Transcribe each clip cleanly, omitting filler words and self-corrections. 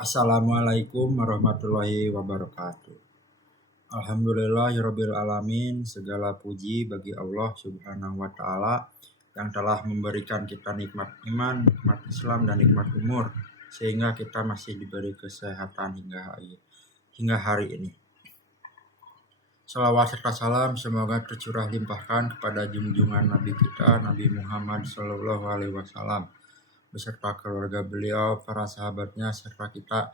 Assalamualaikum warahmatullahi wabarakatuh. Alhamdulillahirabbil alamin, segala puji bagi Allah Subhanahu wa taala yang telah memberikan kita nikmat iman, nikmat Islam dan nikmat umur sehingga kita masih diberi kesehatan hingga hari ini. Salawat serta salam semoga tercurah limpahkan kepada junjungan Nabi kita Nabi Muhammad SAW beserta keluarga beliau, para sahabatnya, serta kita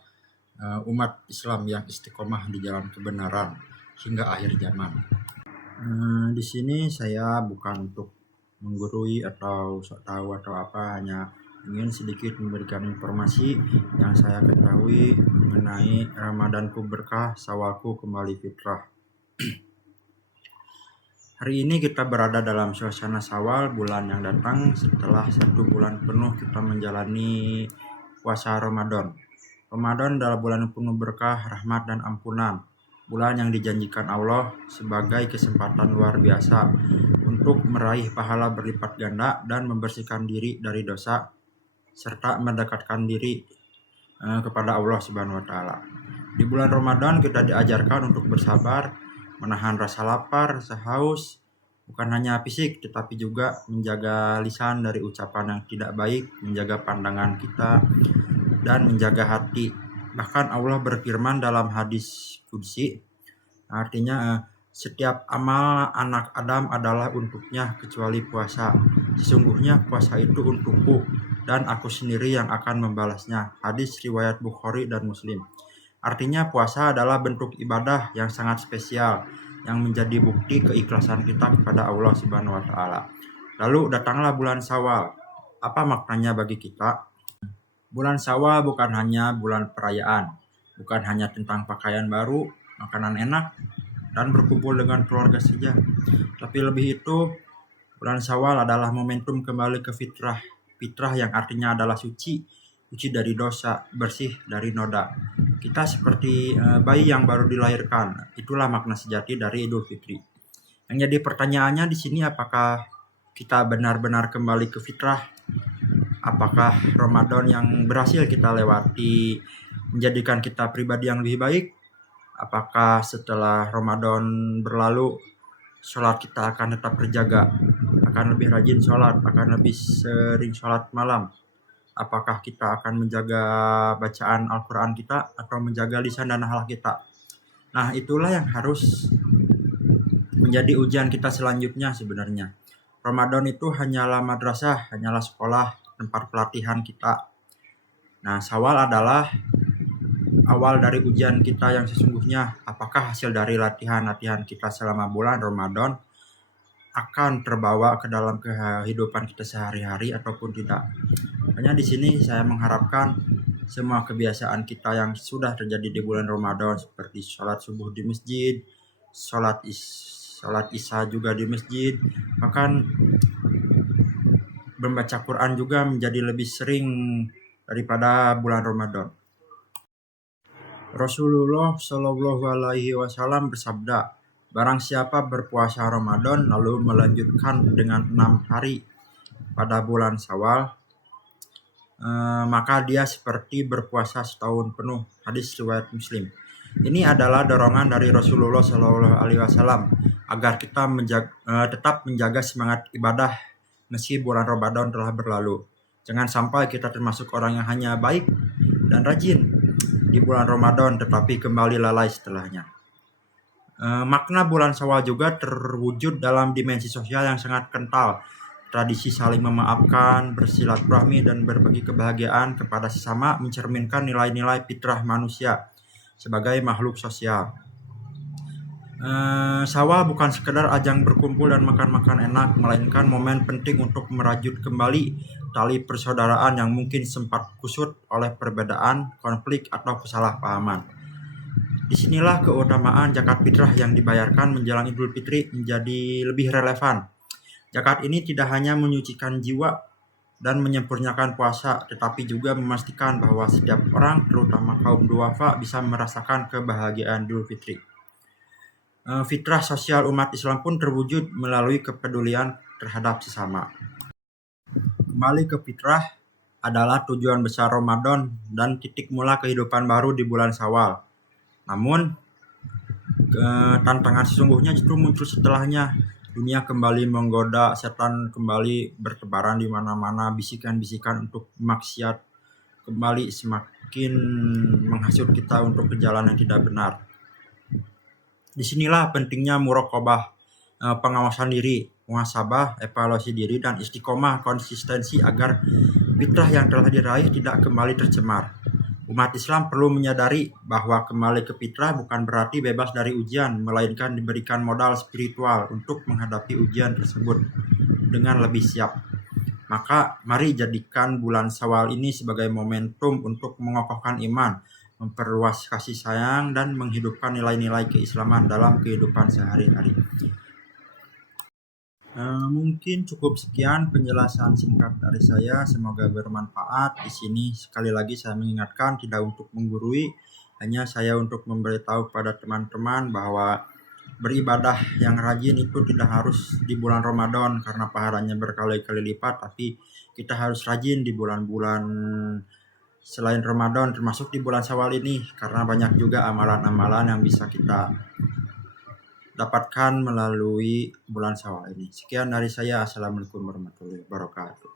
umat Islam yang istiqomah di jalan kebenaran hingga akhir zaman. Di sini saya bukan untuk menggurui atau sok tahu atau apa, hanya ingin sedikit memberikan informasi yang saya ketahui mengenai Ramadanku berkah, sawalku kembali fitrah. Hari ini kita berada dalam suasana Syawal, bulan yang datang setelah 1 bulan penuh kita menjalani puasa Ramadan. Ramadan adalah bulan yang penuh berkah, rahmat, dan ampunan. Bulan yang dijanjikan Allah sebagai kesempatan luar biasa untuk meraih pahala berlipat ganda dan membersihkan diri dari dosa serta mendekatkan diri kepada Allah Subhanahu wa taala. Di bulan Ramadan kita diajarkan untuk bersabar, menahan rasa lapar, rasa haus, bukan hanya fisik tetapi juga menjaga lisan dari ucapan yang tidak baik, menjaga pandangan kita, dan menjaga hati. Bahkan Allah berfirman dalam hadis qudsi, artinya setiap amal anak Adam adalah untuknya kecuali puasa. Sesungguhnya puasa itu untukku dan aku sendiri yang akan membalasnya. Hadis riwayat Bukhari dan Muslim. Artinya puasa adalah bentuk ibadah yang sangat spesial yang menjadi bukti keikhlasan kita kepada Allah Subhanahu wa taala. Lalu datanglah bulan Syawal. Apa maknanya bagi kita? Bulan Syawal bukan hanya bulan perayaan, bukan hanya tentang pakaian baru, makanan enak, dan berkumpul dengan keluarga saja. Tapi lebih itu, bulan Syawal adalah momentum kembali ke fitrah. Fitrah yang artinya adalah suci dari dosa, bersih dari noda. Kita seperti bayi yang baru dilahirkan. Itulah makna sejati dari Idul Fitri. Yang jadi pertanyaannya di sini, apakah kita benar-benar kembali ke fitrah? Apakah Ramadan yang berhasil kita lewati menjadikan kita pribadi yang lebih baik? Apakah setelah Ramadan berlalu sholat kita akan tetap terjaga, akan lebih rajin sholat, akan lebih sering sholat malam? Apakah kita akan menjaga bacaan Al-Quran kita atau menjaga lisan dan akhlak kita? Nah, itulah yang harus menjadi ujian kita selanjutnya sebenarnya. Ramadan itu hanyalah madrasah, hanyalah sekolah, tempat pelatihan kita. Nah, Syawal adalah awal dari ujian kita yang sesungguhnya. Apakah hasil dari latihan-latihan kita selama bulan Ramadan akan terbawa ke dalam kehidupan kita sehari-hari ataupun tidak? Makanya di sini saya mengharapkan semua kebiasaan kita yang sudah terjadi di bulan Ramadan seperti sholat subuh di masjid, sholat isya juga di masjid, bahkan membaca Quran juga menjadi lebih sering daripada bulan Ramadan. Rasulullah Shallallahu Alaihi Wasallam bersabda, barang siapa berpuasa Ramadan lalu melanjutkan dengan 6 hari pada bulan Syawal, maka dia seperti berpuasa setahun penuh. Hadis riwayat Muslim. Ini adalah dorongan dari Rasulullah Shallallahu Alaihi Wasallam agar kita tetap menjaga semangat ibadah meski bulan Ramadan telah berlalu. Jangan sampai kita termasuk orang yang hanya baik dan rajin di bulan Ramadan tetapi kembali lalai setelahnya. Makna bulan Syawal juga terwujud dalam dimensi sosial yang sangat kental. Tradisi saling memaafkan, bersilaturahmi, dan berbagi kebahagiaan kepada sesama mencerminkan nilai-nilai fitrah manusia sebagai makhluk sosial. Syawal bukan sekedar ajang berkumpul dan makan-makan enak, melainkan momen penting untuk merajut kembali tali persaudaraan yang mungkin sempat kusut oleh perbedaan, konflik, atau kesalahpahaman. Disinilah keutamaan zakat fitrah yang dibayarkan menjelang Idul Fitri menjadi lebih relevan. Zakat ini tidak hanya menyucikan jiwa dan menyempurnakan puasa, tetapi juga memastikan bahwa setiap orang, terutama kaum duafa, bisa merasakan kebahagiaan Idul Fitri. Fitrah sosial umat Islam pun terwujud melalui kepedulian terhadap sesama. Kembali ke fitrah, adalah tujuan besar Ramadan dan titik mula kehidupan baru di bulan Syawal. Namun, tantangan sesungguhnya justru muncul setelahnya. Dunia kembali menggoda, setan kembali bertebaran di mana-mana, bisikan-bisikan untuk maksiat kembali semakin menghasut kita untuk ke jalan yang tidak benar. Disinilah pentingnya muraqabah, pengawasan diri, muhasabah, evaluasi diri, dan istiqomah konsistensi agar fitrah yang telah diraih tidak kembali tercemar. Umat Islam perlu menyadari bahwa kembali ke fitrah bukan berarti bebas dari ujian, melainkan diberikan modal spiritual untuk menghadapi ujian tersebut dengan lebih siap. Maka mari jadikan bulan Syawal ini sebagai momentum untuk mengokohkan iman, memperluas kasih sayang, dan menghidupkan nilai-nilai keislaman dalam kehidupan sehari-hari. Mungkin cukup sekian penjelasan singkat dari saya. Semoga bermanfaat. Di sini sekali lagi saya mengingatkan tidak untuk menggurui, hanya saya untuk memberitahu pada teman-teman bahwa beribadah yang rajin itu tidak harus di bulan Ramadan karena pahalanya berkali-kali lipat, tapi kita harus rajin di bulan-bulan selain Ramadan, termasuk di bulan Syawal ini, karena banyak juga amalan-amalan yang bisa kita dapatkan melalui bulan Syawal ini. Sekian dari saya. Assalamualaikum warahmatullahi wabarakatuh.